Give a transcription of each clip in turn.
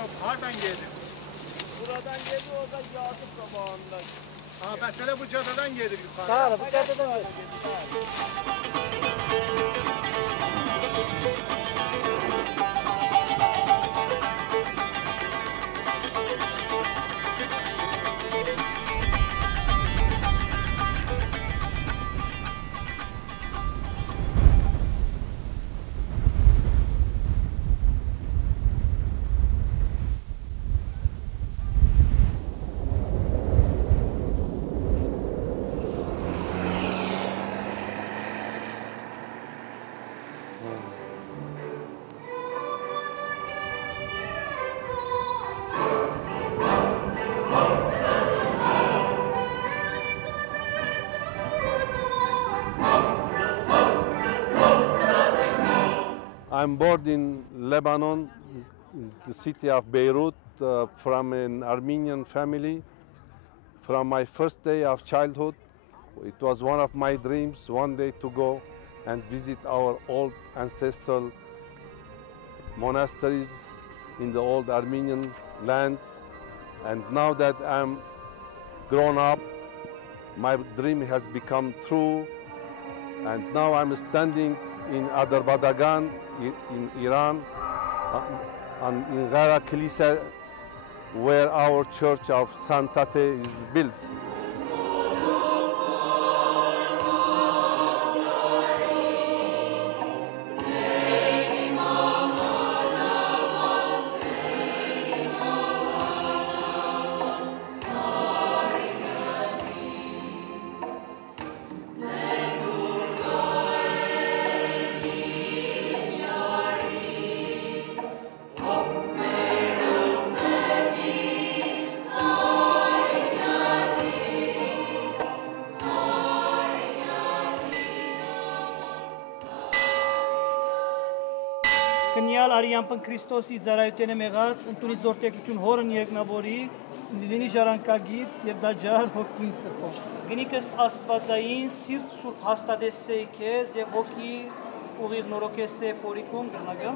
Hardan geldi? Buradan geldi, o da Yakup zamanında. Ha, mesela bu caddeden geldi yukarı. Sağ bu caddeden geldi. I'm born in Lebanon, in the city of Beirut, from an Armenian family. From my first day of childhood, it was one of my dreams one day to go and visit our old ancestral monasteries in the old Armenian lands. And now that I'm grown up, my dream has become true. And now I'm standing in Azerbaijan, in Iran, in Gara Kilise, where our church of Santate is built. Կնյալ Արիամպն Քրիստոսի ծառայությունը մեղած ընդունի զորտեկություն հորն երկնավորի լինի ժառանգագից եւ դաջար հոգին սրբո գնիկս աստվածային սիրտ սուրբ հաստատեսե քեզ եւ հոգի ուղիղ նորոքեսե փորիկում գնագա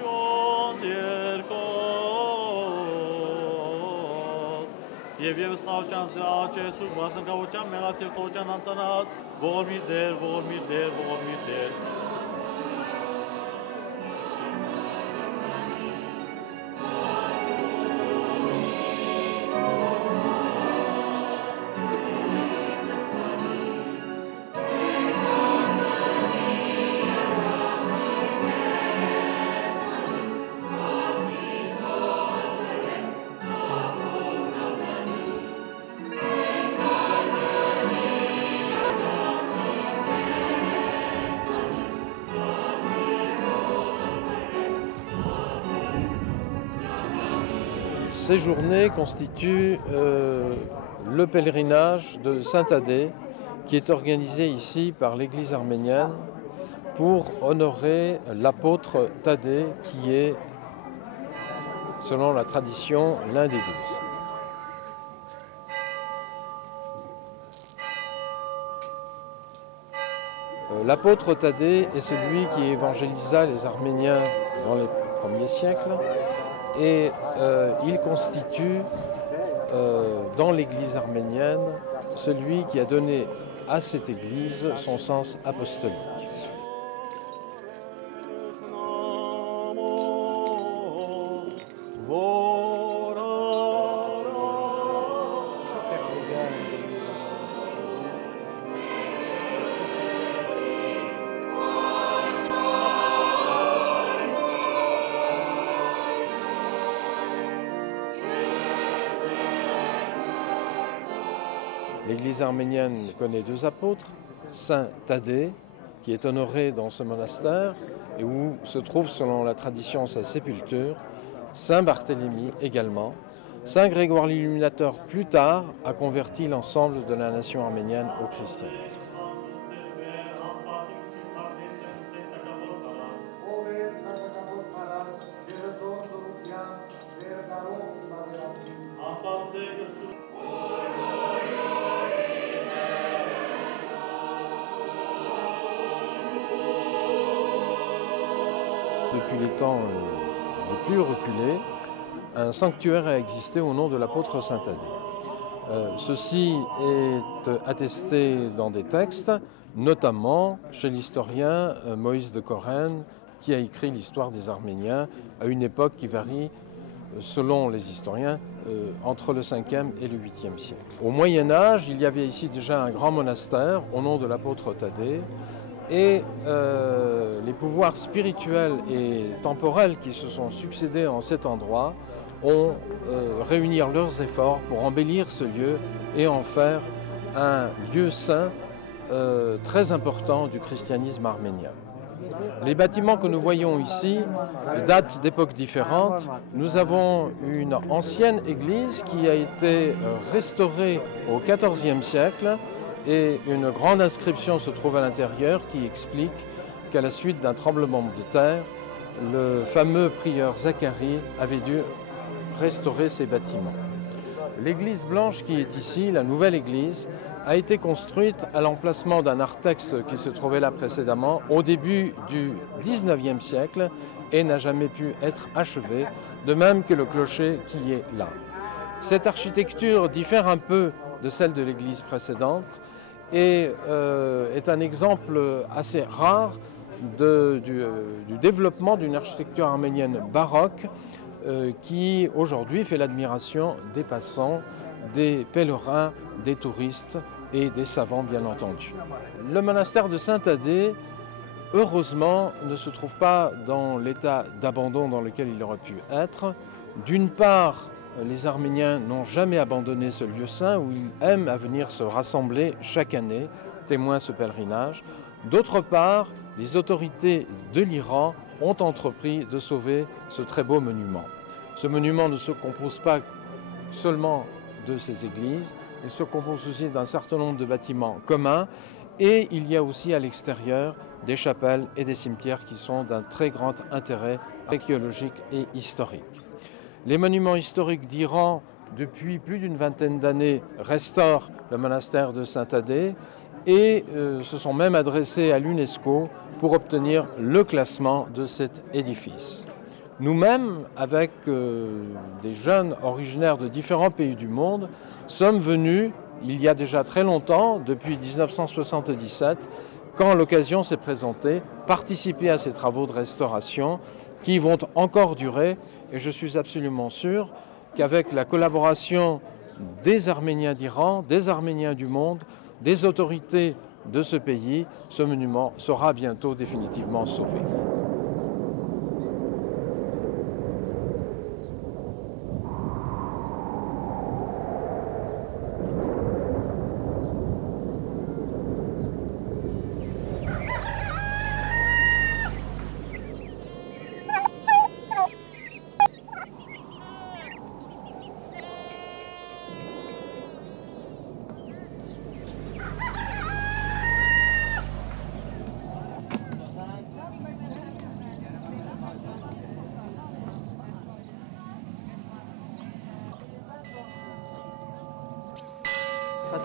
Ճոս երկո Եվ ես խաղճանց դրա աչեսու վասնկավության մեղաց եւ տոճան անցանած ողորմիր դեր, ողորմիր դեր, ողորմիր դեր Ces journées constituent le pèlerinage de Saint-Thaddée qui est organisé ici par l'Église arménienne pour honorer l'apôtre Thaddée qui est, selon la tradition, l'un des 12. L'apôtre Thaddée est celui qui évangélisa les Arméniens dans les premiers siècles et il constitue dans l'Église arménienne celui qui a donné à cette Église son sens apostolique. L'Église arménienne connaît deux apôtres, Saint Thaddée, qui est honoré dans ce monastère et où se trouve, selon la tradition, sa sépulture, Saint Barthélemy également. Saint Grégoire l'Illuminateur, plus tard, a converti l'ensemble de la nation arménienne au christianisme. Depuis les temps les plus reculés, un sanctuaire a existé au nom de l'apôtre Saint Thaddée. Ceci est attesté dans des textes, notamment chez l'historien Moïse de Corrène, qui a écrit l'histoire des Arméniens à une époque qui varie, selon les historiens, entre le 5e et le 8e siècle. Au Moyen Âge, il y avait ici déjà un grand monastère au nom de l'apôtre Thaddée, et les pouvoirs spirituels et temporels qui se sont succédés en cet endroit ont réuni leurs efforts pour embellir ce lieu et en faire un lieu saint très important du christianisme arménien. Les bâtiments que nous voyons ici datent d'époques différentes. Nous avons une ancienne église qui a été restaurée au XIVe siècle et une grande inscription se trouve à l'intérieur qui explique qu'à la suite d'un tremblement de terre, le fameux prieur Zacharie avait dû restaurer ces bâtiments. L'église blanche qui est ici, la nouvelle église, a été construite à l'emplacement d'un narthex qui se trouvait là précédemment au début du XIXe siècle et n'a jamais pu être achevée, de même que le clocher qui est là. Cette architecture diffère un peu de celle de l'église précédente et est un exemple assez rare du développement d'une architecture arménienne baroque qui aujourd'hui fait l'admiration des passants, des pèlerins, des touristes et des savants bien entendu. Le monastère de Saint Thaddée, heureusement, ne se trouve pas dans l'état d'abandon dans lequel il aurait pu être. D'une part, les Arméniens n'ont jamais abandonné ce lieu saint où ils aiment à venir se rassembler chaque année, témoin ce pèlerinage. D'autre part, les autorités de l'Iran ont entrepris de sauver ce très beau monument. Ce monument ne se compose pas seulement de ces églises, il se compose aussi d'un certain nombre de bâtiments communs et il y a aussi à l'extérieur des chapelles et des cimetières qui sont d'un très grand intérêt archéologique et historique. Les monuments historiques d'Iran, depuis plus d'une vingtaine d'années, restaurent le monastère de Saint Thaddée et se sont même adressés à l'UNESCO pour obtenir le classement de cet édifice. Nous-mêmes, avec des jeunes originaires de différents pays du monde, sommes venus, il y a déjà très longtemps, depuis 1977, quand l'occasion s'est présentée, participer à ces travaux de restauration qui vont encore durer. Et je suis absolument sûr qu'avec la collaboration des Arméniens d'Iran, des Arméniens du monde, des autorités de ce pays, ce monument sera bientôt définitivement sauvé.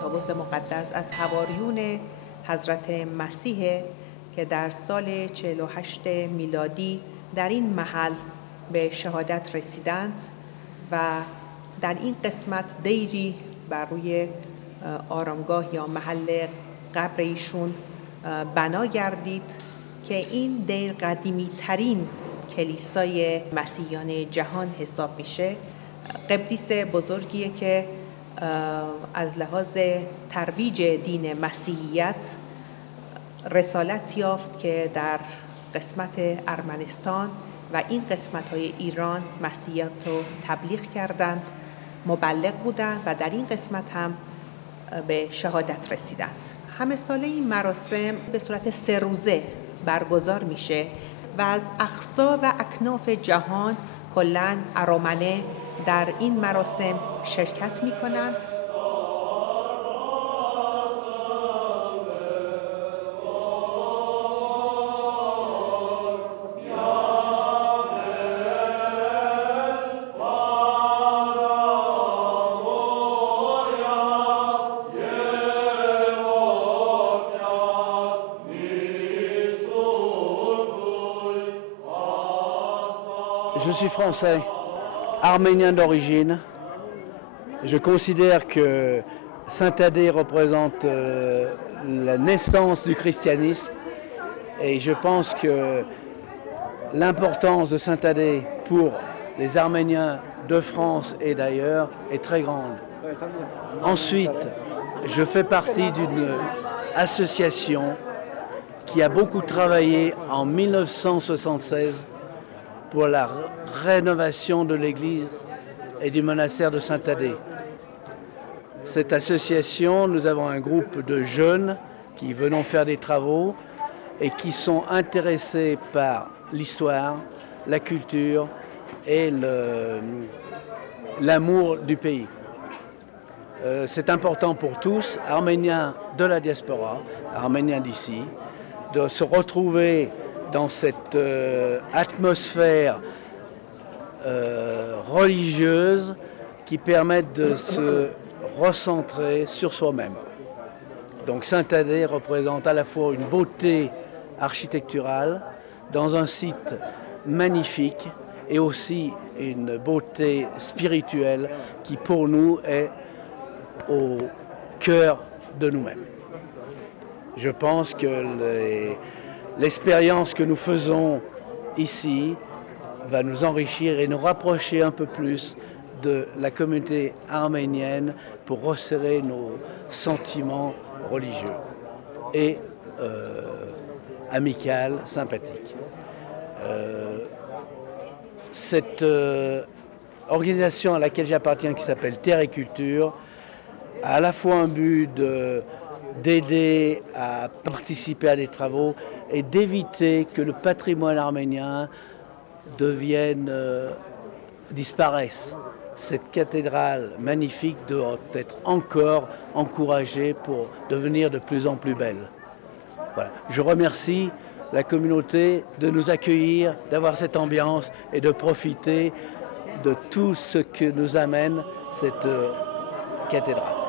تابوت مقدس از حواریون حضرت مسیح که در سال 48 میلادی در این محل به شهادت رسیدند و در این قسمت دیری بر روی آرامگاه یا محل قبر ایشون بنا گردید که این دیر قدیمی ترین کلیسای مسیحیان جهان حساب میشه. قدیس بزرگیه که از لحاظ ترویج دین مسیحیت رسالت یافت که در قسمت ارمنستان و این قسمت‌های ایران مسیحیت رو تبلیغ کردند، مبلغ بودند و در این قسمت هم به شهادت رسیدند. همه ساله این مراسم به صورت 3 روزه برگزار میشه و از اقصا و اکناف جهان کلاً ارامنه در این مراسم شرکت می‌کنند. Je suis français. arménien d'origine. Je considère que Saint-Thaddée représente la naissance du christianisme et je pense que l'importance de Saint-Thaddée pour les Arméniens de France et d'ailleurs est très grande. Ensuite, je fais partie d'une association qui a beaucoup travaillé en 1976 pour la rénovation de l'église et du monastère de Saint-Thaddée. Cette association, nous avons un groupe de jeunes qui venons faire des travaux et qui sont intéressés par l'histoire, la culture et l'amour du pays. C'est important pour tous, Arméniens de la diaspora, Arméniens d'ici, de se retrouver dans cette atmosphère religieuse qui permet de se recentrer sur soi-même. Donc Saint-Thaddée représente à la fois une beauté architecturale dans un site magnifique et aussi une beauté spirituelle qui pour nous est au cœur de nous-mêmes. Je pense que l'expérience que nous faisons ici va nous enrichir et nous rapprocher un peu plus de la communauté arménienne pour resserrer nos sentiments religieux et amicaux, sympathiques. Cette organisation à laquelle j'appartiens, qui s'appelle Terre et Culture, a à la fois un but d'aider à participer à des travaux et d'éviter que le patrimoine arménien disparaisse. Cette cathédrale magnifique doit être encore encouragée pour devenir de plus en plus belle. Voilà. Je remercie la communauté de nous accueillir, d'avoir cette ambiance et de profiter de tout ce que nous amène cette cathédrale.